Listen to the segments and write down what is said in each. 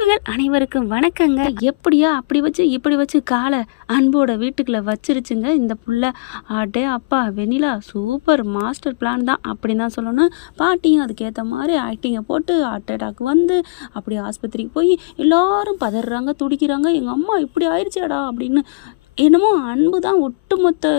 உறவுகள் அனைவருக்கும் வணக்கங்க. எப்படியா அப்படி வச்சு இப்படி வச்சு காலை அன்போட வீட்டுக்குள்ள வச்சிருச்சுங்க இந்த புள்ள. அடே அப்பா, வெண்ணிலா சூப்பர் மாஸ்டர் பிளான் தான் அப்படின்னு தான் சொல்லணும். பாட்டியும் அதுக்கேற்ற மாதிரி ஆக்டிங்கை போட்டு ஹார்ட் அட்டாக் வந்து அப்படி ஆஸ்பத்திரிக்கு போய் எல்லாரும் பதறாங்க, துடிக்கிறாங்க. எங்கள் அம்மா இப்படி ஆயிடுச்சாடா அப்படின்னு. என்னமோ அன்பு தான் ஒட்டுமொத்த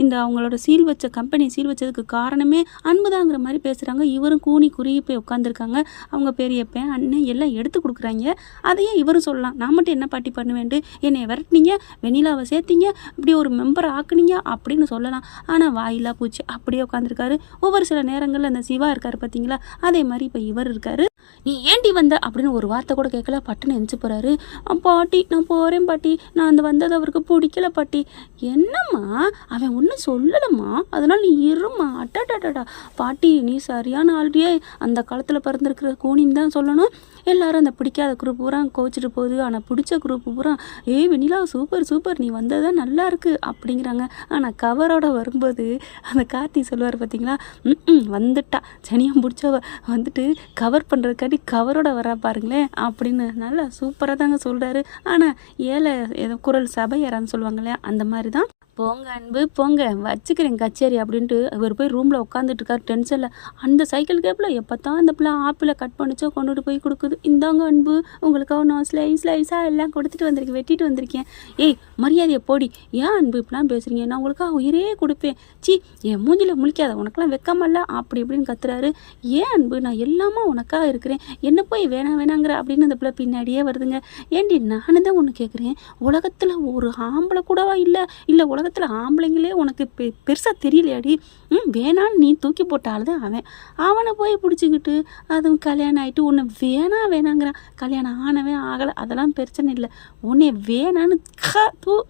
இந்த அவங்களோட சீல் வச்ச கம்பெனி சீல் வச்சதுக்கு காரணமே அன்பு தாங்கிற மாதிரி பேசுகிறாங்க. இவரும் கூனி குறுகி போய் உட்காந்துருக்காங்க. அவங்க பெரியப்பன் அண்ணன் எல்லாம் எடுத்து கொடுக்குறாங்க. அதையே இவரும் சொல்லலாம், நான் மட்டும் என்ன பாட்டி பண்ணுவேன்ட்டு என்னை விரட்டினீங்க, வெண்ணிலாவை சேர்த்தீங்க, இப்படி ஒரு மெம்பரை ஆக்குனீங்க அப்படின்னு சொல்லலாம். ஆனால் வாயிலா பூச்சி அப்படியே உட்காந்துருக்காரு. ஒவ்வொரு சில நேரங்களில் அந்த சிவா இருக்கார் பார்த்தீங்களா, அதே மாதிரி இப்போ இவர் இருக்காரு. நீ ஏண்டி வந்த அப்படின்னு ஒரு வார்த்தை கூட கேட்கல, பட்டுன்னு எந்திச்சு போகிறாரு. பாட்டி நான் போகிறேன் பாட்டி, நான் அந்த வந்தது அவருக்கு பிடிக்கல பாட்டி. என்னம்மா அவன் ஒன்றும் சொல்லலம்மா, அதனால் நீ இருமா. அட்டாட்டாட்டா பாட்டி, நீ சரியான ஆல்ரெடியே அந்த காலத்தில் பிறந்திருக்கிற கூனின்னு தான் சொல்லணும். எல்லாரும் அந்த பிடிக்காத குரூப் பூரா கோச்சிட்டு போகுது, ஆனால் பிடிச்ச குரூப் பூரா வெண்ணிலா சூப்பர் சூப்பர், நீ வந்ததான் நல்லா இருக்கு அப்படிங்கிறாங்க. ஆனால் கவரோட வரும்போது அந்த கார்த்தி சொல்லுவார் பார்த்தீங்களா, வந்துட்டா சனியம் பிடிச்சவ வந்துட்டு கவர் பண்ணுறதுக்காண்டி கவரோட வரா பாருங்களேன் அப்படின்னு நல்லா சூப்பராக தாங்க சொல்கிறாரு. ஆனால் ஏழை ஏதோ குரல் சபை யாரான்னு சொல்லுவாங்க இல்லையா, அந்த மாதிரி தான். போங்க அன்பு போங்க, வச்சுக்கிறேன் கச்சேரி அப்படின்ட்டு இவர் போய் ரூமில் உட்காந்துட்டு இருக்கார் டென்ஷனில். அந்த சைக்கிள் கேப்பில் எப்போ தான் இந்த பிள்ளை ஆப்பிளை கட் பண்ணிச்சோ கொண்டுட்டு போய் கொடுக்குது. இந்தாங்க அன்பு, உங்களுக்காக நான் ஸ்லைஸாக எல்லாம் கொடுத்துட்டு வந்திருக்கேன், வெட்டிட்டு வந்திருக்கேன். ஏய் மரியாதையை போடி, ஏன் அன்பு இப்படிலாம் பேசுகிறீங்க, நான் உங்களுக்காக உயிரே கொடுப்பேன், சி என் மூஞ்சில் முழிக்காத, உனக்கெல்லாம் வெக்கமல்ல அப்படி இப்படின்னு கத்துறாரு. ஏன் அன்பு, நான் எல்லாமே உனக்காக இருக்கிறேன், என்ன போய் வேணாங்கிற அப்படின்னு அந்த பிள்ளை பின்னாடியே வருதுங்க. ஏண்டி நானும் தான் ஒன்று கேட்குறேன், உலகத்தில் ஒரு ஆம்பளை கூடவா இல்லை உலகத்தில் ஆம்பளைங்களே உனக்கு பெருசாக தெரியலையாடி, வேணான்னு நீ தூக்கி போட்டால்தான் அவனை போய் பிடிச்சிக்கிட்டு அதுவும் கல்யாணம் ஆகிட்டு உன்னை வேணாங்கிறான். கல்யாணம் ஆனவே ஆகலை, அதெல்லாம் பிரச்சனை இல்லை, உன்னை வேணான்னு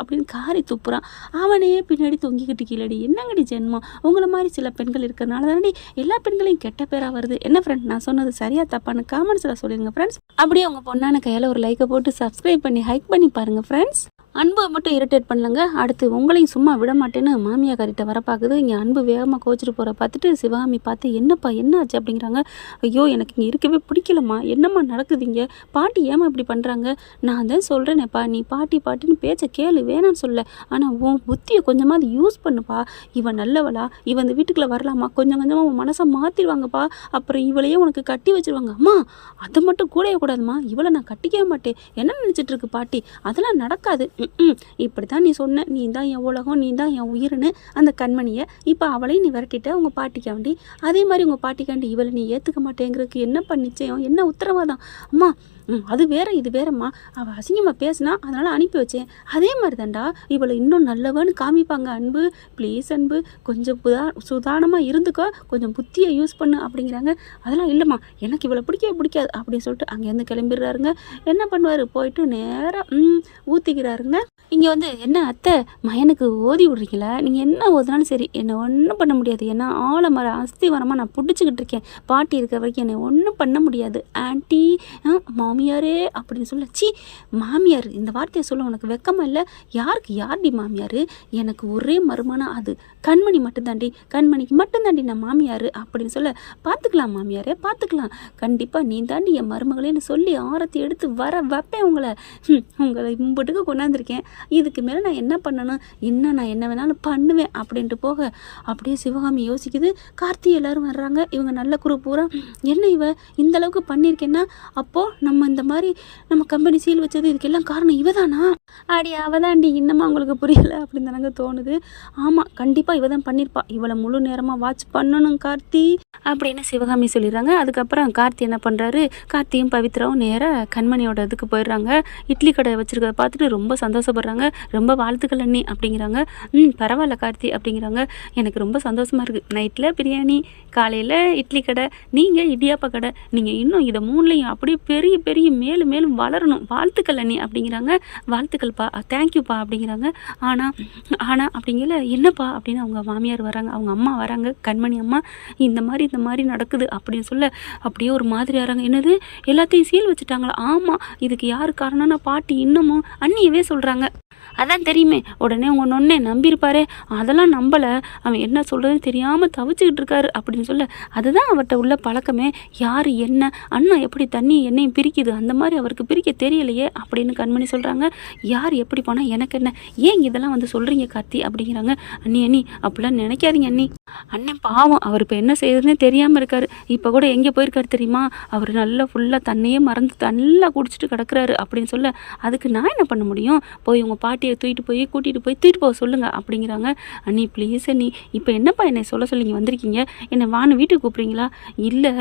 அப்படின்னு காரி துப்புறான். அவனே பின்னாடி தொங்கிக்கிட்டு கீழடி. என்னங்கடி ஜென்மம், உங்களை மாதிரி சில பெண்கள் இருக்கிறனால தானடி எல்லா பெண்களையும் கெட்ட பேராக வருது. என்ன ஃப்ரெண்ட், நான் சொன்னது சரியா தப்பான்னு காமெண்ட்ஸில் சொல்லிடுங்க ஃப்ரெண்ட்ஸ். அப்படியே உங்கள் பொண்ணான கையில் ஒரு லைக்கை போட்டு சப்ஸ்கிரைப் பண்ணி ஹைக் பண்ணி பாருங்கள் ஃப்ரெண்ட்ஸ். அன்பை மட்டும் இரிட்டேட் பண்ணலங்க, அடுத்து உங்களையும் சும்மா விட மாட்டேன்னு மாமியாக்காரிட்ட வர பார்க்குது. இங்கே அன்பு வேகமாக கோச்சிட்டு போகிற பார்த்துட்டு சிவகாமி பார்த்து என்னப்பா என்ன ஆச்சு அப்படிங்கிறாங்க. ஐயோ எனக்கு இங்கே இருக்கவே பிடிக்கலம்மா, என்னம்மா நடக்குதுங்க, பாட்டி ஏமா இப்படி பண்ணுறாங்க, நான் தான் சொல்கிறேனேப்பா, நீ பாட்டின்னு பேச்சை கேளு, வேணான்னு சொல்ல, ஆனால் உன் புத்தியை கொஞ்சமாவது யூஸ் பண்ணுப்பா. இவன் நல்லவளா, இவன் இந்த வீட்டுக்குள்ளே வரலாமா, கொஞ்சம் கொஞ்சமாக உன் மனசை மாற்றிடுவாங்கப்பா, அப்புறம் இவளையே உனக்கு கட்டி வச்சுருவாங்க. அம்மா அது மட்டும் கூடவே கூடாதுமா, இவளை நான் கட்டிக்கவே மாட்டேன், என்ன நினச்சிட்டு இருக்கு பாட்டி, அதெல்லாம் நடக்காது. இப்படி தான் நீ சொன்ன, நீ தான் என் உலகம், நீ தான் என் உயிர்னு அந்த கண்மணியை இப்போ அவளையும் நீ விரட்டிட்ட உங்கள் பாட்டிக்காண்டி. அதே மாதிரி உங்கள் பாட்டிக்காண்டி இவளை நீ ஏற்றுக்க மாட்டேங்கிறதுக்கு என்னப்பா நிச்சயம், என்ன உத்தரவாதம்? அம்மா அது வேற இது வேறம்மா, அவள் அசிங்கமாக பேசினா அதனால் அனுப்பி வச்சேன். அதே மாதிரி தான்டா இவளை இன்னும் நல்லவன்னு காமிப்பாங்க. அன்பு ப்ளீஸ் அன்பு, கொஞ்சம் சுதாரணமாக இருந்துக்கோ, கொஞ்சம் புத்தியை யூஸ் பண்ணு அப்படிங்கிறாங்க. அதெல்லாம் இல்லைம்மா, எனக்கு இவளை பிடிக்காது அப்படின்னு சொல்லிட்டு அங்கேருந்து கிளம்பிடுறாருங்க. என்ன பண்ணுவார், போயிட்டு நேராக ஊற்றிக்கிறாருங்க. இங்கே வந்து என்ன அத்தை மயனுக்கு ஓதி விட்றீங்களா, நீங்கள் என்ன ஓதுனாலும் சரி என்னை ஒன்றும் பண்ண முடியாது, ஏன்னா ஆலமரம் அஸ்தி வரமாக நான் பிடிச்சிக்கிட்டு இருக்கேன், பாட்டி இருக்கிற வரைக்கும் என்னை ஒன்றும் பண்ண முடியாது ஆன்ட்டி மாமியாரே அப்படின்னு சொல்ல. சி மாமியார் இந்த வார்த்தையை சொல்ல உனக்கு வெக்கமாக இல்லை? யாருக்கு யார்டி மாமியார், எனக்கு ஒரே மருமனா அது கண்மணி மட்டும்தாண்டி, கண்மணிக்கு மட்டும்தாண்டி நான் மாமியார் அப்படின்னு சொல்ல. பார்த்துக்கலாம் மாமியாரே பார்த்துக்கலாம், கண்டிப்பாக நீ தாண்டி என் மருமகளேன்னு சொல்லி ஆரத்தி எடுத்து வர வைப்பேன் உங்களை இம்பட்டுக்கு கொண்டாந்துருக்கேன், இதுக்கு மேலே நான் என்ன பண்ணணும், இன்னும் நான் என்ன வேணாலும் பண்ணுவேன் அப்படின்ட்டு போக. அப்படியே சிவகாமி யோசிக்குது. கார்த்தி எல்லாரும் வர்றாங்க, இவங்க நல்ல குரூப் பூரா, என்ன இவ இந்த அளவுக்கு பண்ணியிருக்கேன்னா அப்போது நம்ம இந்த மாதிரி நம்ம கம்பெனி சீல் வச்சது இதுக்கெல்லாம் காரணம் இவ தானா, அடி அவதாண்டி, இன்னமும் அவங்களுக்கு புரியலை அப்படின்னு தானங்க தோணுது. ஆமாம் கண்டிப்பாக இவ தான் பண்ணியிருப்பா, இவளை முழு நேரமாக வாட்ச் பண்ணணும் கார்த்தி அப்படின்னு சிவகாமி சொல்லிடுறாங்க. அதுக்கப்புறம் கார்த்தி என்ன பண்ணுறாரு, கார்த்தியும் பவித்ராவும் நேராக கண்மணியோட இதுக்கு போயிடுறாங்க. இட்லி கடை வச்சுருக்கத பார்த்துட்டு ரொம்ப சந்தோஷப்படுறாங்க. ரொம்ப வாழ்த்துக்கள் அண்ணி அப்படிங்கிறாங்க. பரவாயில்ல கார்த்தி அப்படிங்கிறாங்க. எனக்கு ரொம்ப சந்தோஷமாக இருக்குது, நைட்டில் பிரியாணி, காலையில் இட்லி கடை, நீங்கள் இடியாப்பா கடை, நீங்கள் இன்னும் இதை மூணுலையும் அப்படியே பெரிய பெரிய மேலும் மேலும் வளரணும், வாழ்த்துக்கள் அண்ணி அப்படிங்கிறாங்க. வாழ்த்துக்கள்ப்பா, தேங்க்யூப்பா அப்படிங்கிறாங்க. ஆனால் அப்படிங்கல என்னப்பா அப்படின்னு அவங்க மாமியார் வராங்க, அவங்க அம்மா வராங்க, கண்மணி அம்மா, இந்த மாதிரி நடக்குது அப்படின்னு சொல்ல அப்படியே ஒரு மாதிரி ஆறாங்க. என்னது எல்லாத்தையும் சீல் வச்சுட்டாங்களா? ஆமாம், இதுக்கு யார் காரணம்னா பாட்டி இன்னமும் அண்ணியவே சொல்கிறாங்க. அதான் தெரியுமே, உடனே உங்கள் நொண்ணே நம்பியிருப்பாரே, அதெல்லாம் நம்பலை, அவன் என்ன சொல்கிறதுன்னு தெரியாமல் தவிச்சுக்கிட்டு இருக்காரு அப்படின்னு சொல்ல, அதுதான் அவர்கிட்ட உள்ள பழக்கமே. யார் என்ன அண்ணா எப்படி தண்ணி எண்ணெயும் பிரிக்குது அந்த மாதிரி அவருக்கு பிரிக்க தெரியலையே அப்படின்னு கண்மணி சொல்கிறாங்க. யார் எப்படி போனால் எனக்கு என்ன, ஏன் இதெல்லாம் வந்து சொல்கிறீங்க கார்த்தி அப்படிங்கிறாங்க. அண்ணி அப்படிலாம் நினைக்காதீங்க அண்ணி, அண்ணன் பாவம், அவர் இப்போ என்ன செய்யறதுன்னே தெரியாமல் இருக்காரு. இப்போ கூட எங்கே போயிருக்காரு தெரியுமா, அவர் நல்லா ஃபுல்லாக தண்ணியே மறந்து நல்லா குடிச்சிட்டு கிடக்குறாரு அப்படின்னு சொல்ல, அதுக்கு நான் என்ன பண்ண முடியும், போய் உங்கள் பாட்டியை கூட்டிகிட்டு போக சொல்லுங்கள் அப்படிங்கிறாங்க. அண்ணி ப்ளீஸ் அண்ணி, இப்போ என்னப்பா என்னை சொல்ல சொல்லி இங்கே வந்திருக்கீங்க, என்னை வான்னு வீட்டுக்கு கூப்பிட்றீங்களா? இல்லை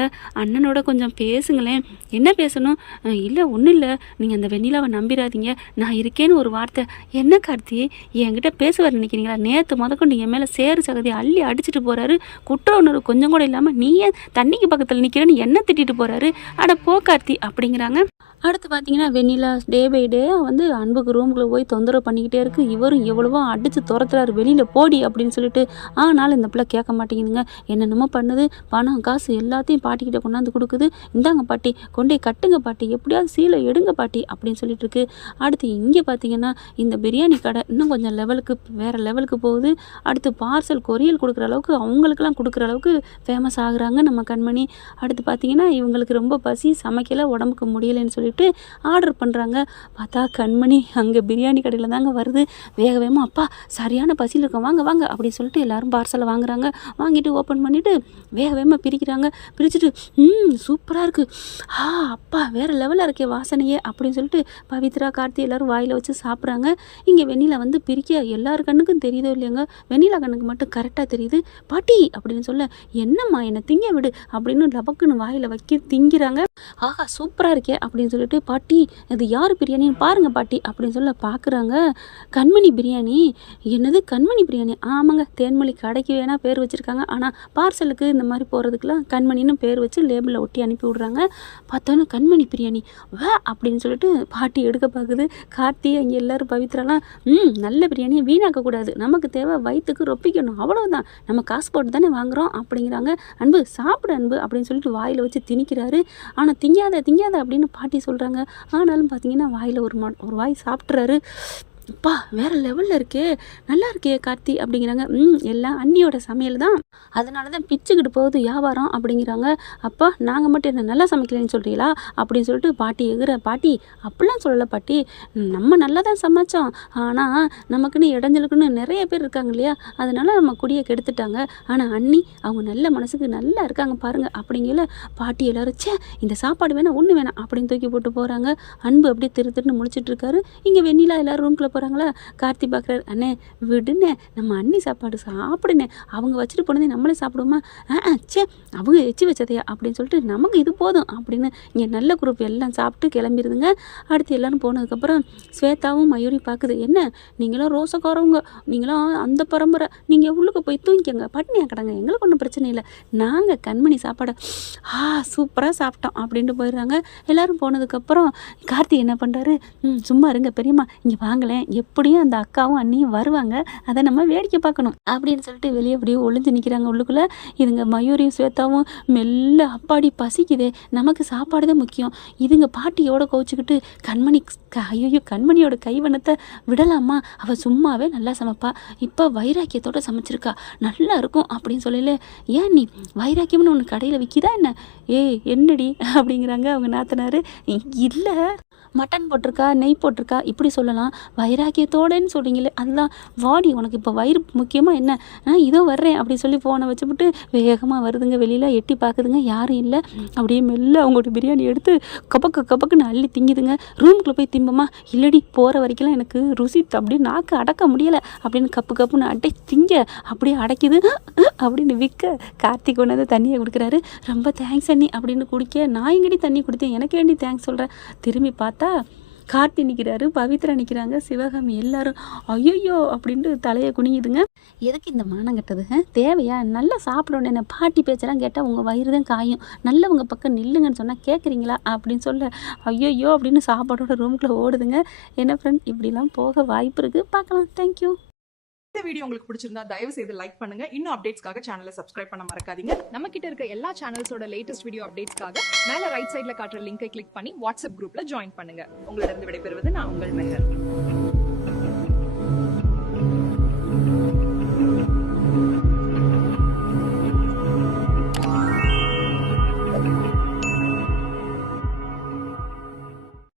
அண்ணனோட கொஞ்சம் பேசுங்களேன். என்ன பேசணும்? இல்லை ஒன்றும் இல்லை, நீங்கள் அந்த வெண்ணிலாவை நம்பிடாதீங்க, நான் இருக்கேன்னு ஒரு வார்த்தை. என்ன கார்த்தி என்கிட்ட பேசுவார் நினைக்கிறீங்களா? நேற்று முதற்கொண்டு என் மேலே சேறு சகதியை அள்ளி அடிச்சுட்டு போகிறாரு, குற்ற உணர்வு கொஞ்சம் கூட இல்லாமல் நீ ஏன் தண்ணிக்கு பக்கத்தில் நிற்கிறேன்னு என்ன திட்டிட்டு போகிறாரு. அட போ கார்த்தி அப்படிங்கிறாங்க. அடுத்து பார்த்தீங்கன்னா வெண்ணிலா டே பை டே வந்து அன்புக்கு ரூமுக்குள்ளே போய் தொந்தரவு பண்ணிக்கிட்டே இருக்குது. இவரும் எவ்வளவோ அடித்து துரத்துறாரு, வெளியில் போடி அப்படின்னு சொல்லிட்டு. ஆனாலும் இந்த பிள்ளை கேட்க மாட்டேங்குதுங்க, என்னென்னமோ பண்ணுது, பணம் காசு எல்லாத்தையும் பாட்டிக்கிட்ட கொண்டாந்து கொடுக்குது. இந்தாங்க பாட்டி, கொண்டே கட்டுங்க பாட்டி, எப்படியாவது சீலை எடுங்க பாட்டி அப்படின்னு சொல்லிட்டு இருக்கு. அடுத்து இங்கே பார்த்தீங்கன்னா இந்த பிரியாணி கடை இன்னும் கொஞ்சம் வேறு லெவலுக்கு போகுது. அடுத்து பார்சல் கொரியல் கொடுக்குற அளவுக்கு, அவங்களுக்கெல்லாம் கொடுக்குற அளவுக்கு ஃபேமஸ் ஆகுறாங்க நம்ம கண்மணி. அடுத்து பார்த்தீங்கன்னா இவங்களுக்கு ரொம்ப பசி, சமைக்கலை, உடம்புக்கு முடியலைன்னு சொல்லிட்டு ஆர்டர் பண்ணுறாங்க. பார்த்தா கண்மணி அங்கே பிரியாணி கடையில் தாங்க வருது. வேகமாக அப்பா சரியான பசியில் இருக்கோம், வாங்க வாங்க அப்படின்னு சொல்லிட்டு எல்லாரும் பார்சலை வாங்குறாங்க. வாங்கிட்டு ஓப்பன் பண்ணிவிட்டு வேகமாக பிரிக்கிறாங்க. பிரிச்சுட்டு சூப்பராக இருக்குது, அப்பா வேறு லெவலில் இருக்கே வாசனையே அப்படின்னு சொல்லிட்டு பவித்ரா கார்த்தி எல்லோரும் வாயில் வச்சு சாப்பிட்றாங்க. இங்கே வெண்ணிலா வந்து பிரிக்க எல்லார் கண்ணுக்கும் தெரியுதோ இல்லையாங்க, வெண்ணிலா கண்ணுக்கு மட்டும் கரெக்டாக தெரியுது. பாட்டி அப்படின்னு சொல்ல, என்னம்மா என்னை திங்க விடு அப்படின்னு லபக்குன்னு வாயில் வைக்க திங்கிறாங்க. ஆஹா சூப்பராக இருக்கே அப்படின்னு சொல்லிட்டு, பாட்டி இது யார் பிரியாணின்னு பாருங்கள் பாட்டி அப்படின்னு சொல்ல பார்க்குறாங்க. கண்மணி பிரியாணி. என்னது கண்மணி பிரியாணி? ஆமாங்க, தேன்மொழி கடைக்கு வேணால் பேர் வச்சுருக்காங்க, ஆனால் பார்சலுக்கு இந்த மாதிரி போகிறதுக்குலாம் கண்மணின்னு பேர் வச்சு லேபிளில் ஒட்டி அனுப்பி விட்றாங்க. பார்த்தோன்னா கண்மணி பிரியாணி வா அப்படின்னு சொல்லிட்டு பாட்டி எடுக்க பார்க்குது. கார்த்தி அங்கே எல்லோரும் பவித்ராலாம் நல்ல பிரியாணியை வீணாக்கக்கூடாது, நமக்கு தேவை வயிற்றுக்கு ரொப்பிக்கணும், அவ்வளோதான், நம்ம காசு போட்டு தானே வாங்குகிறோம் அப்படிங்கிறாங்க. அன்பு சாப்பிடு அன்பு அப்படின்னு சொல்லிட்டு வாயில் வச்சு திணிக்கிறாரு. ஆனால் திங்காத அப்படின்னு பாட்டி சொல்கிறாங்க. ஆனாலும் பார்த்தீங்கன்னா வாயில் ஒரு வாய் சாப்பிட்றாரு. அப்பா வேறு லெவலில் இருக்கே, நல்லா இருக்கே கார்த்தி அப்படிங்கிறாங்க. எல்லாம் அண்ணியோட சமையல் தான், அதனால தான் பிச்சுக்கிட்டு போகுது வியாபாரம் அப்படிங்கிறாங்க. அப்பா நாங்கள் மட்டும் என்ன நல்லா சமைக்கலன்னு சொல்கிறீங்களா அப்படின்னு சொல்லிட்டு பாட்டி பாட்டி அப்படிலாம் சொல்லலை பாட்டி, நம்ம நல்லா தான் சமைச்சோம், ஆனால் நமக்குன்னு இடைஞ்சலுக்குன்னு நிறைய பேர் இருக்காங்க இல்லையா, அதனால நம்ம குடியை கெடுத்துட்டாங்க, ஆனால் அண்ணி அவங்க நல்ல மனசுக்கு நல்லா இருக்காங்க பாருங்கள் அப்படிங்கல. பாட்டி எல்லாரும் இந்த சாப்பாடு வேணாம் ஒன்று வேணாம் அப்படின்னு தூக்கி போட்டு போகிறாங்க. அன்பு அப்படியே திருன்னு முழிச்சிட்டு இருக்காரு. இங்கே வெண்ணிலா எல்லோரும் ரூம்குள்ளே போகிறாங்களா. கார்த்தி பார்க்குறாரு, அண்ணே விடுனே, நம்ம அண்ணி சாப்பாடு சாப்பிடுனே, அவங்க வச்சுட்டு போனதே நம்மளே சாப்பிடுவோமா, அவங்க எச்சு வச்சதையா அப்படின்னு சொல்லிட்டு நமக்கு இது போதும் அப்படின்னு இங்கே நல்ல குரூப் எல்லாம் சாப்பிட்டு கிளம்பிடுதுங்க. அடுத்து எல்லோரும் போனதுக்கப்புறம் ஸ்வேதாவும் மயூரி பார்க்குது, என்ன நீங்களும் ரோசக்காரவங்க, நீங்களும் அந்த பரம்பரை, நீங்கள் உள்ளுக்கு போய் தூங்கிக்கங்க, பட்னியாக கிடங்க, எங்களுக்கு ஒன்றும் பிரச்சனை இல்லை, நாங்கள் கண்மணி சாப்பாடை சூப்பராக சாப்பிட்டோம் அப்படின்ட்டு போயிடுறாங்க. எல்லோரும் போனதுக்கப்புறம் கார்த்தி என்ன பண்ணுறாரு, சும்மா இருங்க பெரியம்மா இங்கே வாங்கலேன், எப்படியும் அந்த அக்காவும் அண்ணியும் வருவாங்க, அதை நம்ம வேடிக்கை பார்க்கணும் அப்படின்னு சொல்லிட்டு வெளியே அப்படியே ஒளிஞ்சு நிற்கிறாங்க உள்ளுக்குள்ளே. இதுங்க மயூரியும் ஸ்வேதாவும் மெல்ல அப்பாடி பசிக்குதே, நமக்கு சாப்பாடு தான் முக்கியம், இதுங்க பாட்டியோட கோச்சிக்கிட்டு கண்மணியோட கைவண்ணத்தை விடலாமா, அவள் சும்மாவே நல்லா சமைப்பா, இப்போ வைராக்கியத்தோட சமைச்சிருக்கா, நல்லா இருக்கும் அப்படின்னு சொல்லல. ஏன் நீ வைராக்கியம்னு ஒன்று கடையில் விற்கிதா என்ன, என்னடி அப்படிங்கிறாங்க அவங்க நாத்தனார். இல்லை மட்டன் போட்டிருக்கா, நெய் போட்டிருக்கா, இப்படி சொல்லலாம், வைராக்கியத்தோடன்னு சொல்கிறீங்களே அதுதான், வாடி உனக்கு இப்போ வயிறு முக்கியமாக என்ன, இதோ வர்றேன் அப்படி சொல்லி ஃபோனை வச்சுவிட்டு வேகமாக வருதுங்க. வெளியில் எட்டி பார்க்குதுங்க, யாரும் இல்லை. அப்படியே மெல்ல அவங்களோட பிரியாணி எடுத்து கபக்குன்னு அள்ளி திங்குதுங்க. ரூமுக்குள்ளே போய் திம்பமா, இல்லடி போகிற வரைக்கும்லாம் எனக்கு ருசி அப்படியே நாக்கு அடக்க முடியலை அப்படின்னு கப்புன்னு அடை திங்க அப்படியே அடைக்குது அப்படின்னு விற்க. கார்த்திக் கொண்டு வந்து தண்ணியை கொடுக்குறாரு. ரொம்ப தேங்க்ஸ் அண்ணி அப்படின்னு குடிக்க, நான் எங்கடி தண்ணி கொடுத்தேன், எனக்கு வேண்டி தேங்க்ஸ் சொல்கிறேன். திரும்பி பார்த்தா கார்த்தி நிற்கிறாரு, பவித்ரா நிற்கிறாங்க, சிவகாமி எல்லாரும் ஐயோ அப்படின்ட்டு தலையை குனியுதுங்க. எதுக்கு இந்த மானம் கட்டது, தேவையா, நல்லா சாப்பிடணும், என்ன பாட்டி பேச்செல்லாம் கேட்டால் உங்கள் வயிறு தான் காயும், நல்லவங்க பக்கம் நில்லுங்கன்னு சொன்னால் கேட்குறீங்களா அப்படின்னு சொல்ல ஐயோ அப்படின்னு சாப்பாடோட ரூமுக்குள்ளே ஓடுதுங்க. என்ன ஃப்ரெண்ட், இப்படிலாம் போக வாய்ப்பு இருக்குது, பார்க்கலாம். தேங்க்யூ. இந்த வீடியோ உங்களுக்கு பிடிச்சிருந்தா தயவு செய்து லைக் பண்ணுங்க. இன்னும் அப்டேட்ஸ்க்காக சேனலை சப்ஸ்கிரைப் பண்ண மறக்காதீங்க. நம்ம கிட்ட இருக்க எல்லா சேனல்ஸோட லேட்டஸ்ட் வீடியோ அப்டேட்ஸ்க்காக மேல ரைட் சைடுல காட்டுற லிங்கை கிளிக் பண்ணி வாட்ஸ்அப் குரூப்ல ஜாயின் பண்ணுங்க. உங்களிடம் விடைபெறுவது நான் உங்கள் மெஹர்.